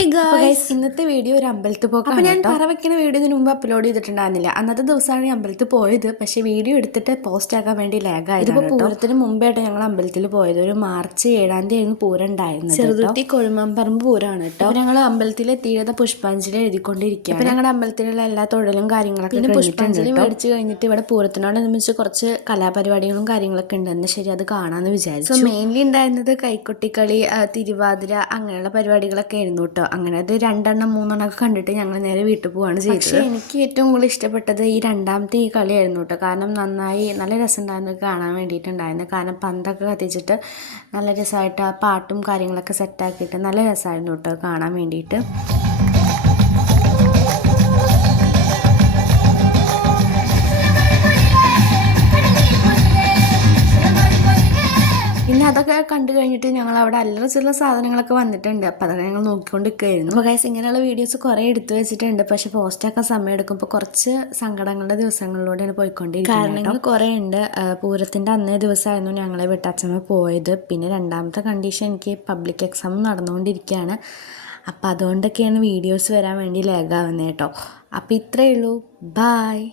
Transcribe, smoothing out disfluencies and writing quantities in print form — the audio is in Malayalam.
ഹേ ഗായ്സ്, ഇന്നത്തെ വീഡിയോ ഒരു അമ്പലത്തിൽ പോക്കാണ്. അപ്പോൾ ഞാൻ പറ വെക്കുന്ന വീഡിയോ ഇതിന് മുമ്പ് അപ്ലോഡ് ചെയ്തിട്ടുണ്ടായിരുന്നില്ല. അന്നത്തെ ദിവസമാണ് ഈ അമ്പലത്തിൽ പോയത്. പക്ഷേ വീഡിയോ എടുത്തിട്ട് പോസ്റ്റ് ആക്കാൻ വേണ്ടി ലാഗായതാണ്. ഇതിപ്പോൾ പൂരത്തിന് മുമ്പായിട്ട് ഞങ്ങൾ അമ്പലത്തിൽ പോയത്. ഒരു മാർച്ച് 7-ാം തീയതി ആയിരുന്നു പൂരം ഉണ്ടായിരുന്നത്. ചെറുതുരുത്തി കൊഴുമമ്പറമ്പ് പൂരമാണ് കേട്ടോ. അപ്പോൾ ഞങ്ങൾ അമ്പലത്തിൽ എത്തിയത് പുഷ്പാഞ്ജലി എഴുതിക്കൊണ്ടിരിക്കുകയാണ്. അപ്പോൾ ഞങ്ങളുടെ അമ്പലത്തിലുള്ള എല്ലാ തൊഴിലും കാര്യങ്ങളൊക്കെ പിന്നെ പുഷ്പാഞ്ജലി മേടിച്ച് കഴിഞ്ഞിട്ട് ഇവിടെ പൂരത്തിനോടനുബന്ധിച്ച് കുറച്ച് കലാപരിപാടികളും കാര്യങ്ങളൊക്കെ ഉണ്ട്. എന്നാൽ ശരി, അത് കാണാമെന്ന് വിചാരിച്ചു. സോ മെയിൻലി ഉണ്ടായിരുന്നത് കൈക്കൊട്ടിക്കളി, തിരുവാതിര, അങ്ങനെയുള്ള പരിപാടികളൊക്കെ ആയിരുന്നു കേട്ടോ. അങ്ങനെ അത് 2-3 ഒക്കെ കണ്ടിട്ട് ഞങ്ങൾ നേരെ വീട്ടിൽ പോവുകയാണ് ചെയ്തത്. പക്ഷേ എനിക്ക് ഏറ്റവും കൂടുതൽ ഇഷ്ടപ്പെട്ടത് ഈ രണ്ടാമത്തെ ഈ കളിയായിരുന്നു കേട്ടോ. കാരണം നല്ല രസമുണ്ടായിരുന്നു കാണാൻ വേണ്ടിയിട്ടുണ്ടായിരുന്നു. കാരണം പന്തൊക്കെ കത്തിച്ചിട്ട് നല്ല രസമായിട്ട് ആ പാട്ടും കാര്യങ്ങളൊക്കെ സെറ്റാക്കിയിട്ട് നല്ല രസമായിരുന്നു കേട്ടോ കാണാൻ വേണ്ടിയിട്ട്. പിന്നെ അതൊക്കെ കണ്ടു കഴിഞ്ഞിട്ട് ഞങ്ങൾ അവിടെ അല്ലറ ചില സാധനങ്ങളൊക്കെ വന്നിട്ടുണ്ട്. അപ്പോൾ അതൊക്കെ ഞങ്ങൾ നോക്കിക്കൊണ്ടിരിക്കുകയായിരുന്നു. അപ്പോൾ ഗൈസ്, ഇങ്ങനെയുള്ള വീഡിയോസ് കുറേ എടുത്തു വെച്ചിട്ടുണ്ട്. പക്ഷേ പോസ്റ്റാക്കാൻ സമയം എടുക്കുമ്പോൾ കുറച്ച് സങ്കടങ്ങളുടെ ദിവസങ്ങളിലൂടെയാണ് പോയിക്കൊണ്ടിരിക്കുന്നത്. കാരണങ്ങൾ കുറേ ഉണ്ട്. പൂരത്തിൻ്റെ അന്നേ ദിവസമായിരുന്നു ഞങ്ങളെ വിട്ടച്ഛമ്മ പോയത്. പിന്നെ രണ്ടാമത്തെ കണ്ടീഷൻ, എനിക്ക് പബ്ലിക് എക്സാം നടന്നുകൊണ്ടിരിക്കുകയാണ്. അപ്പോൾ അതുകൊണ്ടൊക്കെയാണ് വീഡിയോസ് വരാൻ വേണ്ടി ലാഗാവുന്നത് കേട്ടോ. അപ്പോൾ ഇത്രയേ ഉള്ളൂ. ബായ്.